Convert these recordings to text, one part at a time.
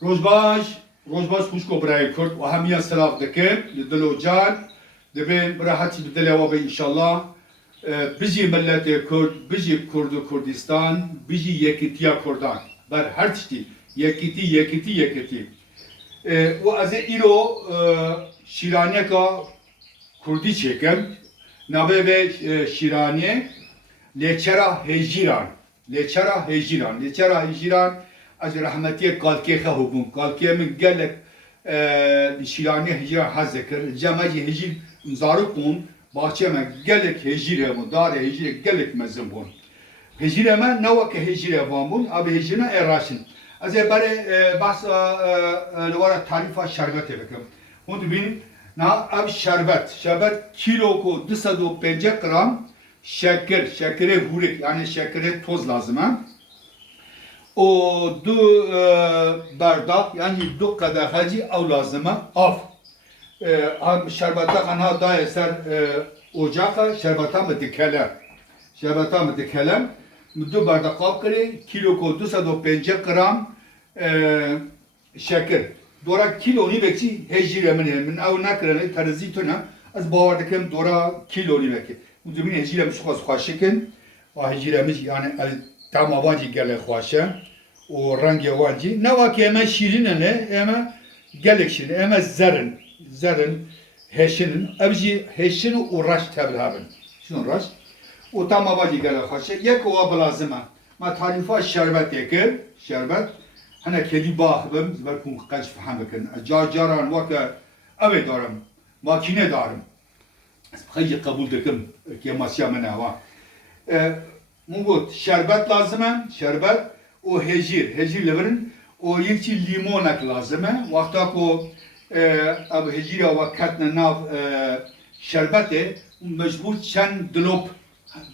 روزباش روزباش خوشکو برای کرد و همیان سلاف دکر لدلو جان دبین براحتی بدل و به انشالله بجی ملت کرد بجی کرد و کردستان بجی یکیتیا کردان بر هر چیزی یکیتی یکیتی یکیتی و از ایرو شیرانیه که کردی çekim nabe ve e, şiraniye leçera hejiran leçera hejiran leçera hejiran az rahmetiye kalke hubun kalke min gelek e, şiraniye hejiran hazekir cemaci hejir zarukun bahçe me gelek hejir hemu dar hejir gelek mezim bun hejir hemen ne vak hejir hevan bun abi hejirine eraşin az bare e, bahs luvara tarifa şerbet ebekim Onu benim na ab şerbet. Şerbet kilo ko 250 gram şeker, şekere hurik yani şekere toz lazım ha. O du e, bardak yani du kadar hacı av lazım ha. Af. E, am şerbeta kanha da eser e, ocağa şerbeta mı dikeler. Şerbeta mı dikelem. Du bardak av kare kilo ko 250 gram e, şeker. دورا کیلونی بکی هجیره من من او نکرنه ترزی تو نه از باور دکم دورا کیلونی بکی و زمین هجیره مش خواست خواشه کن و هجیره مش yani tam avancı gele خواشه o rangi wanji nawaki ema şirinene ema gelek şirin ema zerin zerin heşinin. Evji heşini uğraş teblahabın şun uğraş. O tam abaji gele haşe yek o blazıma ma tarifa şerbet yeke şerbet hana kedi bahbim zber kun kaç faham bekin car caran vaka ave darım makine darım hayy kabul dekim ki masya mena va e, mu şerbet lazım şerbet o hecir, hecirlerin o yekçi limonak lazıme. Vakta ko e, ab hecira ve katne nav e, şerbete mecbur çen dilop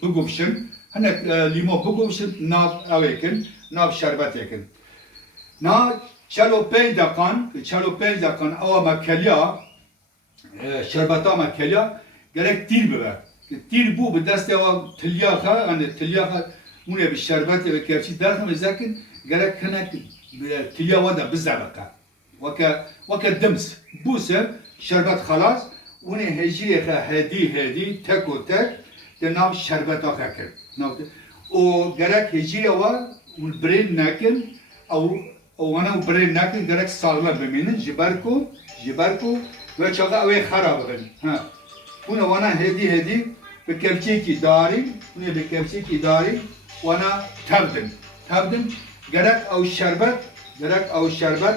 bugubşin. Hanek limo bugubşin nav avekin, nav şerbetekin. Na çelo pey dakan, çelo pey dakan ava makelya, e, şerbeta makelya gerek dil bibe. Dil bu, bu deste ava tilyaka, yani tilyaka mune bir şerbet ve kevçi derham ezakin gerek kene tilya vada bizabaka. Vaka vaka dems. Bu se şerbet halas ونه هجیه هدی هدی تک و تک de nav şerbet akakir. O gerek heciye var, برین نکن او وانا برای نکن درک سالم ببینن جبرکو جبرکو و چقدر اوی خراب بگن ها اون وانا هدی هدی به کفچی کی داری اون ona tabdim. Tabdim gerek av şerbet, gerek av şerbet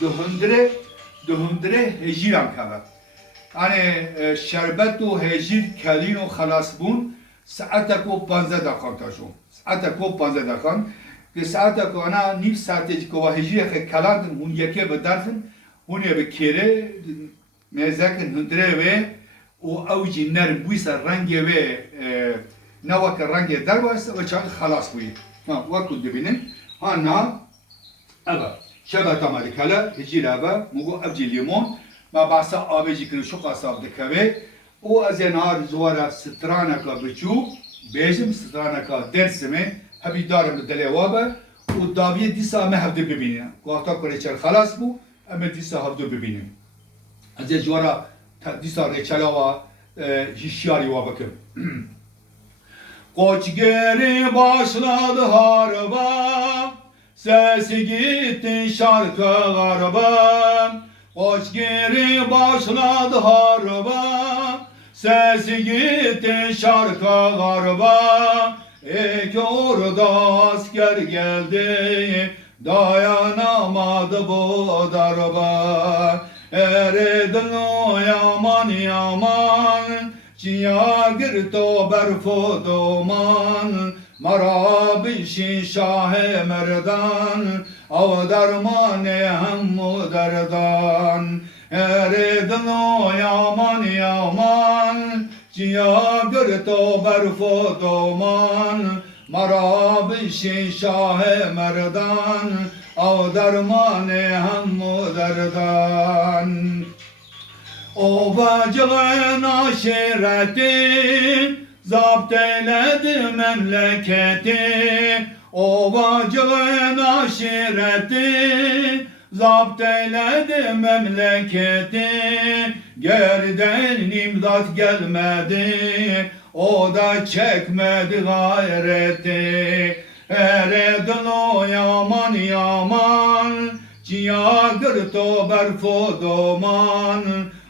duhundire, duhundire heciyam kebe. Yani e, şerbet ve hecir kelin ve halas bun saate ko panze dakan taşo. Saate ko panze dakan. Ki saate ko ana nim saate ko hecir ke kalandın hun yeke bedarfın. Hun yebe kere mezekin hündire ve o avcı ner buysa rengi ve e, نوک رنگ در باست و چاق خلاص بوی ها وقت دبینن ها نا اوا شبه تمالی کلا هجی لابا مگو ابجی لیمون ما باسا آبجی کنو شو قصاب دکوه او از نهار زوارا سترانه که بچو بیجم سترانه که درسمه هبی دارم دلی وابه و داویه دیسا همه هفته ببینیم وقتا کلیچر خلاص بو همه دیسا هفته ببینیم از جوارا دیسا ریچلا و هشیاری Koç geri başladı harba. Sesi gitti şarkı garba. Koç geri başladı harba. Sesi gitti şarkı garba. İki orada asker geldi. Dayanamadı bu darba. Eridin o yaman yaman. Çiya girto berfu duman Marabişi şah-ı merdan. Av darmane hemmu derdan. Eredin o yaman yaman Ciya girto berfu duman Marabişi şah-ı merdan. Av darmane hemmu derdan. O bacığın aşireti Zapt eyledi memleketi. O bacığın aşireti Zapt eyledi memleketi. Gerden imdat gelmedi O da çekmedi gayreti. Eredin o yaman yaman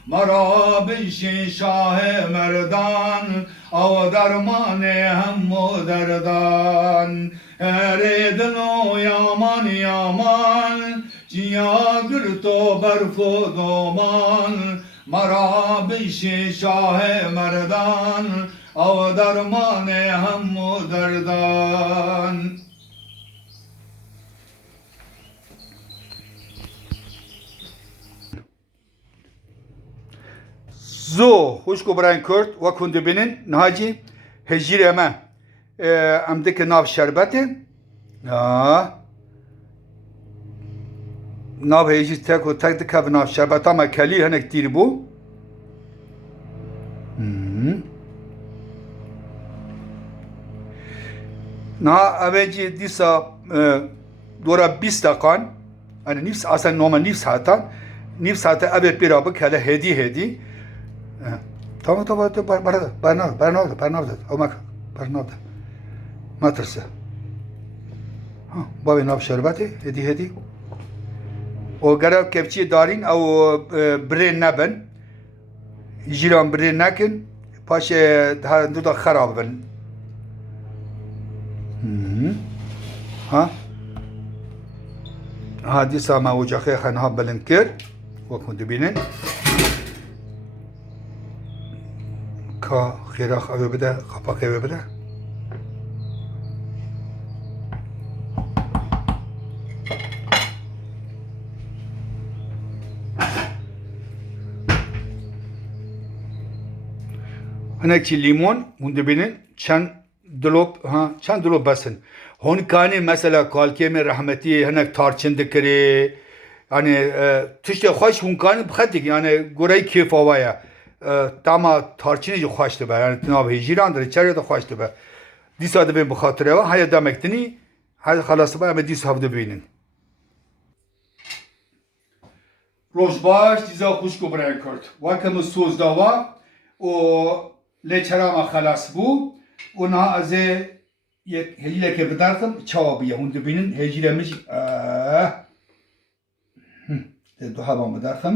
Ciya gırto berfo doman Marabişi şah merdan Av dermane hemmu derdan Eredin o yaman yaman Ciya gırto berfo doman Marabişi şah merdan Av dermane hemmu derdan زو خوشکو So, Hushko Brian Kurt, wa kunde binin naji hejir eme. Ee, Am dike nav şerbeti. Nav hejir tek o tek dike nav şerbeti ama keli henek dir bu. Hmm. Na evvelce disa e, dora bistakan, yani nifs asen normal nifs hatan, nifs hata evet bir abık hele hedi hedi. Ha. Tamam tamam tamam bana bana bana bana bana olmak bana matrası ha babi nav şerbeti hedi hedi o gara kepçi darin او برین نبن جیران برین نکن پاش دو دا خراب بن Hmm. ها ها دیسا ما وجاخه خنها بلنکر وکن دبینن ka xirak evi de kapak evi de Haneki limon bunda mundibinin çen dilop ha çen dilop besin. Hon kani mesela kalkemi rahmeti hanek tarçın dikiri. Yani e, tüşte hoş hun kani bıxedik yani gurey kefavaya тама тарчини хошт ба яъне тиноб ҳиҷиран дар чарята хошт ба дис ада бем бухотирава ҳая дамактини ҳая халас ба аме дис ҳавда бинин рӯжбаш диза хушку брен курд ва кам суздава о лечарама халас бу онҳа азе ҳилаке бидартам чава бия унда бинин ҳиҷирамиш дуҳабама дартам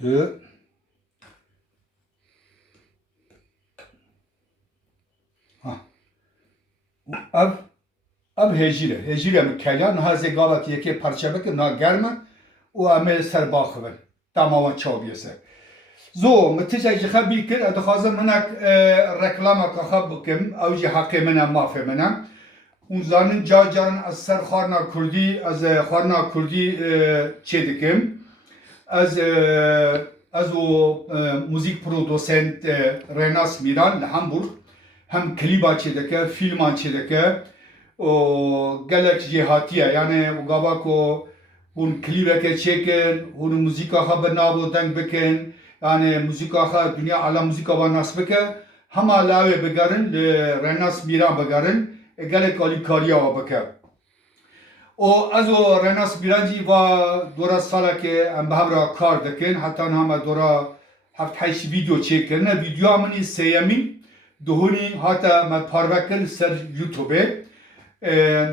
چوابیه هون دبینین هجیره مش دو هوا بدرتم دو ها اب اب هجیره هجیره می کلیان هزه گاوت یکی پرچه بکن نا گرمه و امه سر باخبن تماما چابیه سر زو متجه جخه بیکر ادخوازم منک رکلام که خب بکم او جی حقی منم مافه منم اون زانن جا جارن از سر خارنا کردی از خارنا کردی چه دکم از از او موزیک پرودوسنت رناس میران لهامبورگ هم کلیبا چه دکه فیلما چه دکه و گلک جهاتیه یعنی و گاوا کو اون کلیبه که چکن اون موزیکا خا بنابو دنگ بکن یعنی موزیکا خا دنیا علا موزیکا با ناس بکه همه لاوه بگرن رناس میران بگرن گلک آلی کاریا بکه و از او رناس بیرانجی و دورا سالا که ام به همراه کار دکن حتی همه دورا هفت هشت ویدیو چک کردن ویدیو همونی سیمین دهونی حتی من پاروکل سر یوتیوبه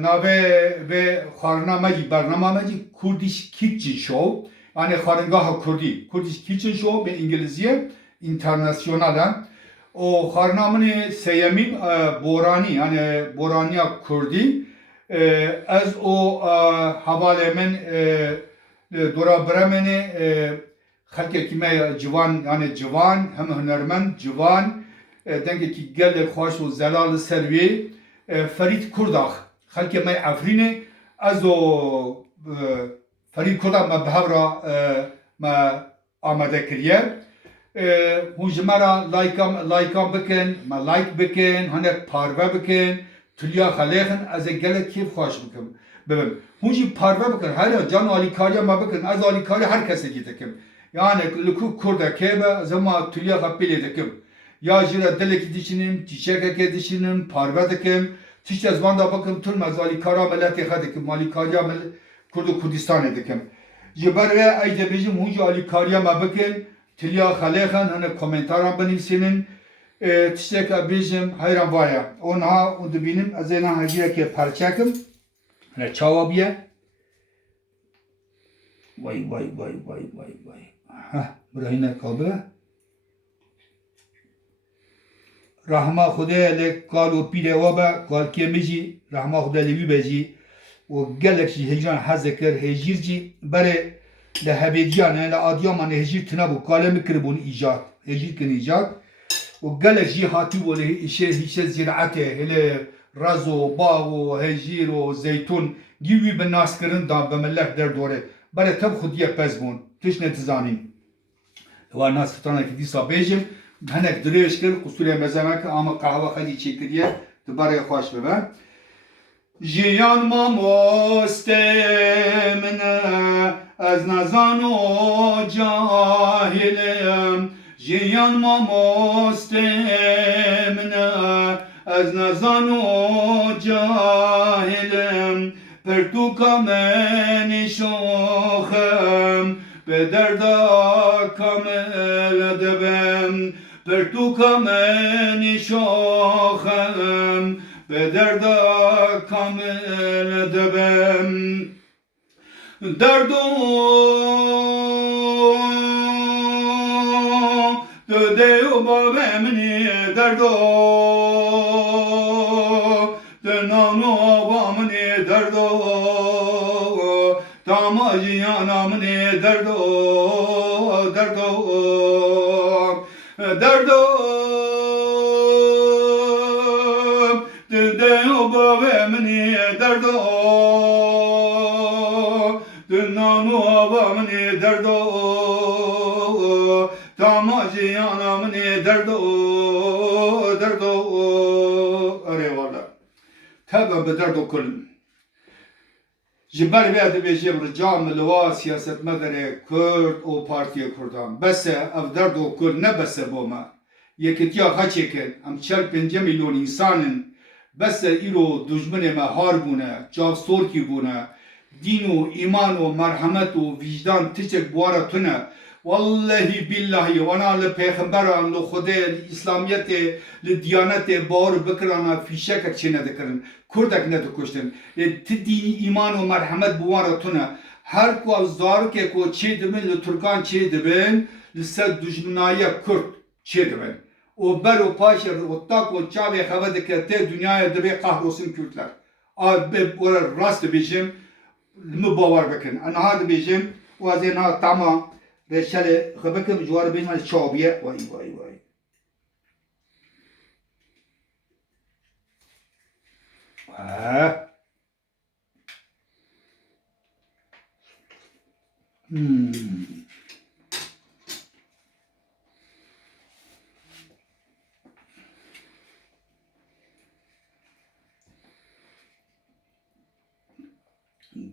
ناوه و خارنامه جی برنامه جی کردیش کیچن شو yani خارنگاه کردی کردیش کیچن شو به انگلیزیه اینترناسیونال o خارنامه سیمین بورانی yani بورانیا کردی ee, ez o e, havale men e, e, dura bremeni halke kime civan yani civan hem hünermen civan denge ki gelir hoş o zelal servi Ferit Kurdah halke me Afrini ez o Ferit Kurdah me behavra me amade kiriye. Hûn ji me re laykam bikin me layk bikin hinek parve bikin تلیا خلیخن از گل کیف خوش بکن ببین هون جی پاروه بکن هر جان آلی کاریا ما بکن از آلی کاری هر کسی گیته کم yani لکو کرده که به زما تلیا خپیلی دکم یا جیرا دلکی دیشینیم چیچکه که دیشینیم پاروه دکم تیش از وان دا بکم تل مزالی کارا ملت خدکم مالی کاریا مل کرد و کردستان دکم جبر و ای دبیجم هونجا علی کاریا ما بکن تلیا Ee, tişteka bêjim heyran vaya. Onha û dibînim ez ê niha giyekê perçekim hene çawa biye vay vay vay vay vay vay. Heh bira hîne kabe rahma xudeyê lê kal û pîlê we be kalkê rahma xude lê wî be jî û gelek jî hêjan hezê kir hêjîr jî berê li hebêciyan li adiyaman hêjîr tune bû kalê min kiribûn îcat hêjîr kirin هیشه زراعته هله رز و باغ و هجیر و زیتون گیوی به ناس کرن دا به ملک در دوره بره تب خودیه پز بون تش نتزانیم و ناس فتانه که دیسا بیجم هنک دریش کر قصوری مزمه که اما قهوه خیلی چکریه دوباره خوش ببه جیان ما مستمنه از نزان و جاهلم Jiyanma mostemne Ez nezan o cahilim Pertuka meni şohem Bederda kamel debem Pertuka meni şohem Bederda kamel debem Derdum کامل دبم دردو دده و بابه منی دردو دنانو آبا منی دردو داماجیانا منی دردو دردو دردو دده و بابه منی دردو دنانو آبا منی دردو منی دردو دردو اره والا تبا به درد و کل جبر بیاد بیجیم رجام لوا سیاست مدر کرد و پارتی کردان بس اف درد و کل نه بس بوما یکتیا خچه کن ام چل پنجه میلیون انسانن بس ایرو دجمن ما هار بونه جاف سورکی بونه دین و ایمان و مرحمت و وجدان تچک بوارا تونه Vallahi billahi wana li peygamberan li Xudê li İslamiyetê li Diyanetê bawr bikirana fîşekek çê nedikirin. Kurdek nedikuştin. E, ti dînî îman û merhemet bi wan re tune. Her ku ev zarokê e ku çê dibin li Türkan çê dibin li ser dujminayiya Kurd çê. O ber û paşê otak û çavê e xewe dike tê dünyaya dibe qahrosin Kürtler. A be ora rast dibêjim li min bawer bikin. Aniha dibêjim wazê e niha tama رشال خبك بجوار بين مال شابيه واي واي واي. آه.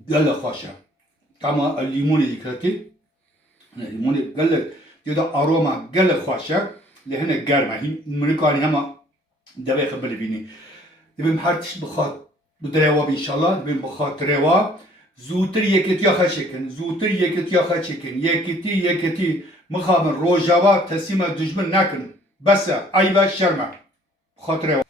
قال خوشه الليمون اللي كاتب گل دیده آروما گل خوشه لهنه گرمه هی منکانی هما دوی خبر بینی دبیم هر تش بخواد بدروا انشالله دبیم بخواد روا زودتر یکتی آخر چکن زودتر یکتی آخر چکن یکتی یکتی مخابن روجاوا تسلیم دشمن نکن بس ای و شرمه خاطر